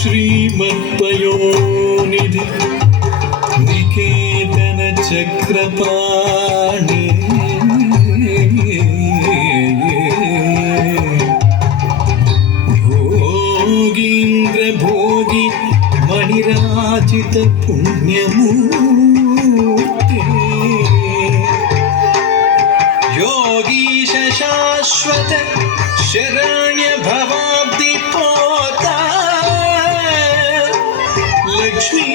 श्रीमत्पयोनिधि निकेतन चक्रपाणि भोगीन्द्र भोगी मणिराजित पुण्यमूर्ते योगीश शाश्वत शरण्य भवाब्धि पोता लक्ष्मी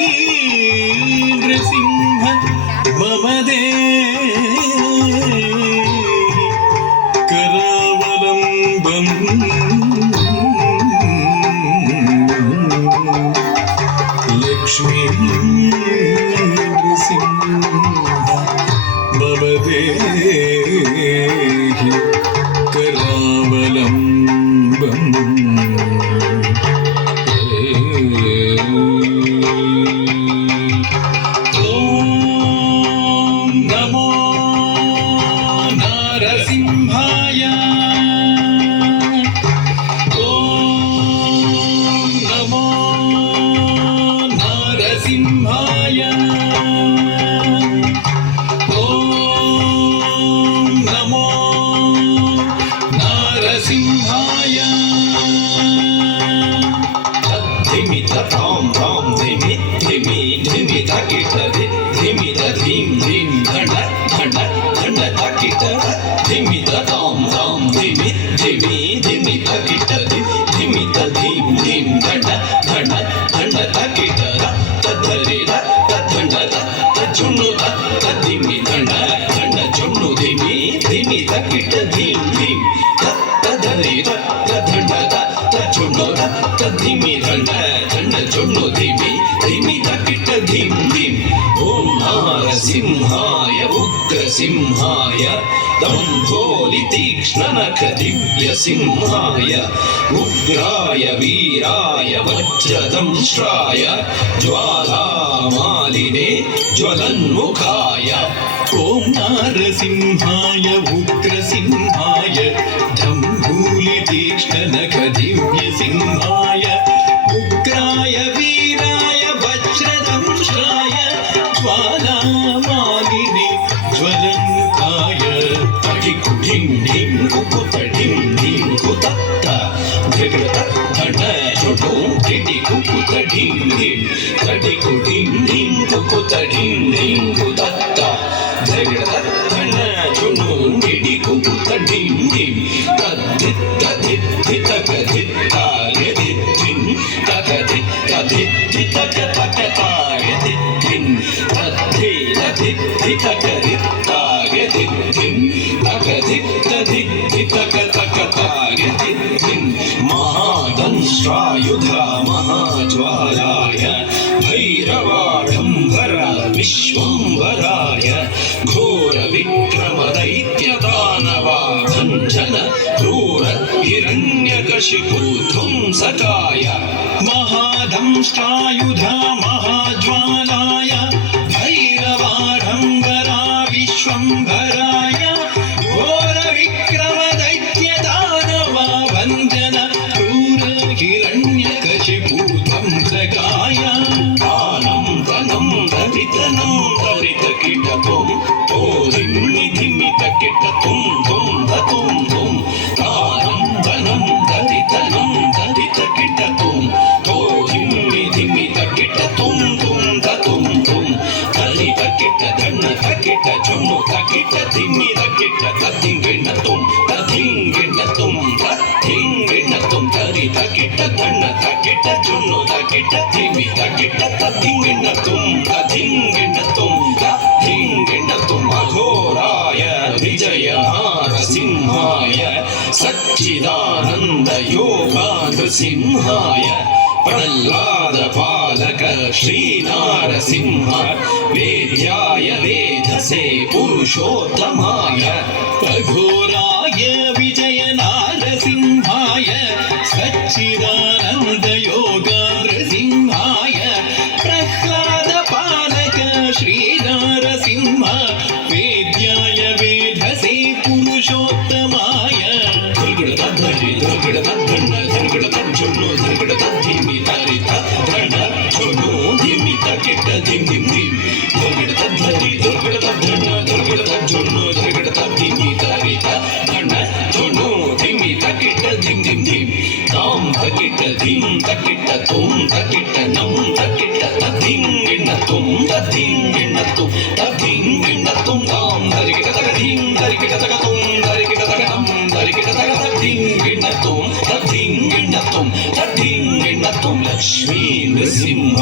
नृसिंह मम देहि करावलम्बम् लक्ष्मी नृसिंह मम देहि करावलम्बम् सिंहाय उग्रसिंहाय दम्भोलितीक्ष्णनख दिव्यसिंहाय उग्राय वीराय वज्रदंष्ट्राय ज्वालामालिने ज्वलन्मुखाय ॐ नारसिंहाय उग्रसिंहाय दम्भोलितीक्ष्णनख दिव्यसिंहाय उग्राय वीराय वज्रदंष्ट्राय ज्वालामालिने ज्वलन्मुखाय ढिं ढिं कुकुत ढिं ढिं कुतत्त धिगृत धन छोटो ढिडि कुकुत ढिं ढिं धडिकु ढिं ढिं कुकुत ढिं ढिं कुतत्त धिगृत धन छोटो ढिडि कुकुत ढिं ढिं तद्धित तद्धित धितक धित्ताय धित्तिं तकधित तद्धित धितक तकताय धित्तिं तद्धि तद्धित धितक धित्ताय धित्तिं महादंष्ट्रायुध महाज्वालाय भैरवाढम्बर विश्वम्भराय घोर विक्रम दैत्यदानवा भञ्जन क्रूर हिरण्यकशिपु ध्वंसकाय महादंष्ट्रायुध महाज्वालाय भैरवाढम्बरा विश्वम्भराय घोर विक्रम दैत्यदानवा भञ्जन क्रूर हिरण्यकशिपु ध्वंसकाय दानं धनं दरितनं दरितकिटतुं तोधिम्मि धिम्मितकिटतुं तुं दतुं तुं दानं धनं दरितनं दरितकिटतुं तोधिम्मि धिम्मितकिटतुं तुं दतुं तुं दरितकिट धन तकिट चुम्मु तकिट धिम्मि तकिट तद्धिङ्गिणतुं तद्धिङ्गिणतुं तद्धिङ्गिणतुं दरितकिट धन तकिट चुम्मु तकिट धिम्मि तकिट तद्धिङ्गिणतुं तद्धिङ्गिणतुं तद्धिङ्गिणतुं अघोराय विजयनारसिंहाय सच्चिदानन्द योगानृसिंहाय प्रह्लादपालक श्रीनारसिंह वेद्याय वेधसे पुरुषोत्तमाय अघोराय विजयनारसिंहाय सच्चिदानन्द योगानृसिंहाय प्रह्लादपालक श्रीनारसिंह वेद्याय वेधसे पुरुषोत्तमाय धर्गड़ धर्गड़ धर्गड़ धर्गड़ धर्गड़ ಧರ್ಗಡ ಧಿಮಿ ತರಿತ ಧಣ ಝೊಣ್ಣು ಧಿಮಿ ತಕಿಟ ಧಿಮ್ ಧಿಮ್ ಧಿಮ್ ಧರ್ಗಡ ಧರಿ ಧರ್ಗಡ ಧಣ ಧರ್ಗಡ ಝೊಣ್ಣು ಧರ್ಗಡ ಧಿಮಿ ತರಿತ ಧಣ ಝೊಣ್ಣು ಧಿಮಿ ತಕಿಟ ಧಿಮ್ ಧಿಮ್ ಧಿಮ್ ತಾಮ್ ತಕಿಟ ಧಿಮ್ ತಕಿಟ ತುಮ್ ತಕಿಟ ನಮ್ ತಕಿಟ ತಧಿಂಗಿಣ್ಣ ತುಮ್ ತಧಿಂಗಿಣ್ಣ ತುಮ್ ತಧಿಂಗಿಣ್ಣ ತುಮ್ ತಾಮ್ ಧರಿಗಿಟ ತಗ ಧಿಂ ಧರಿಗಿಟ ತಗ ತುಮ್ ಧರಿಗಿಟ ತಗ ನಮ್ ಧರಿಗಿಟ ತಗ ತಧಿಂಗಿಣ್ಣ ತುಮ್ ತಧಿಂಗಿಣ್ಣ ತುಮ್ ತಧಿಂಗಿಣ್ಣ ತುಮ್ ಲಕ್ಷ್ಮೀ ನೃಸಿಂಹ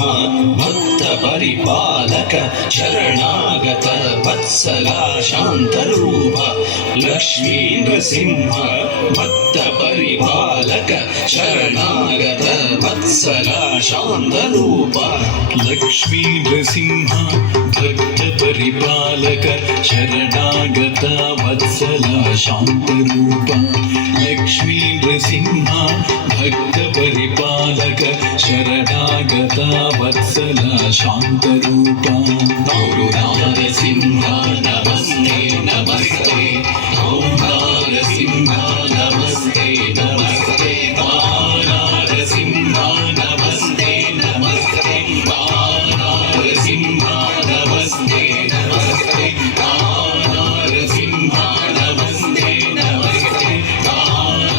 ಭಕ್ತ ಪರಿಪಾಲಕ ಶರಣಾಗತ ವತ್ಸಲ ಶಾಂತರೂಪ ಲಕ್ಷ್ಮೀ ನೃಸಿಂಹ ಭಕ್ತ ಪರಿಪಾಲಕ ಶರಣಾಗತ ವತ್ಸಲ ಶಾಂತರೂಪ ಲಕ್ಷ್ಮೀ ನೃಸಿಂಹ ಭಕ್ತ ಪರಿಪಾಲಕ ಶರಣಾಗತ ವತ್ಸಲ ಶಾಂತರೂಪ ಲಕ್ಷ್ಮೀ ನೃಸಿಂಹ ಭಕ್ತ ಪರಿಪಾಲಕ ಶರಣಾಗತ ವತ್ಸಲ ಶಾಂತರೂಪ ಗೌರು ನಾರಸಿಂಹ ನಮಸ್ತೆ ನಮಸ್ತೆ ಓಂ ನಾರಸಿಂಹ ನಮಸ್ತೆ ನಮಸ್ತೆ ನಾರಸಿಂಹ ನಮಸ್ತೆ ನಮಸ್ತೆ ನಾರಸಿಂಹ ನಮಸ್ತೆ ನಮಸ್ತೆ ನಾರಸಿಂಹ ನಮಸ್ತೆ ನಮಸ್ತೆ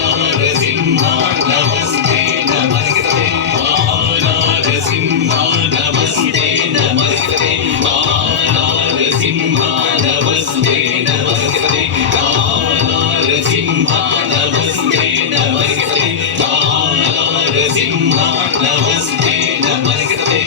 ನಾರಸಿಂಹ ನಮಸ್ತೆ ನಮಸ್ತೆ ನಾರಸಿಂಹ ನಮಸ್ತೆ ನಮಸ್ತೆ ನಾರಸಿಂಹ ನಮಸ್ತೆ ನಮಸ್ತೆ ನಾರಸಿಂಹ ನಮಸ್ತೆ ನಮಸ್ತೆ ನಾರಸಿಂಹ ನಮಸ್ತೆ ನಮಸ್ತೆ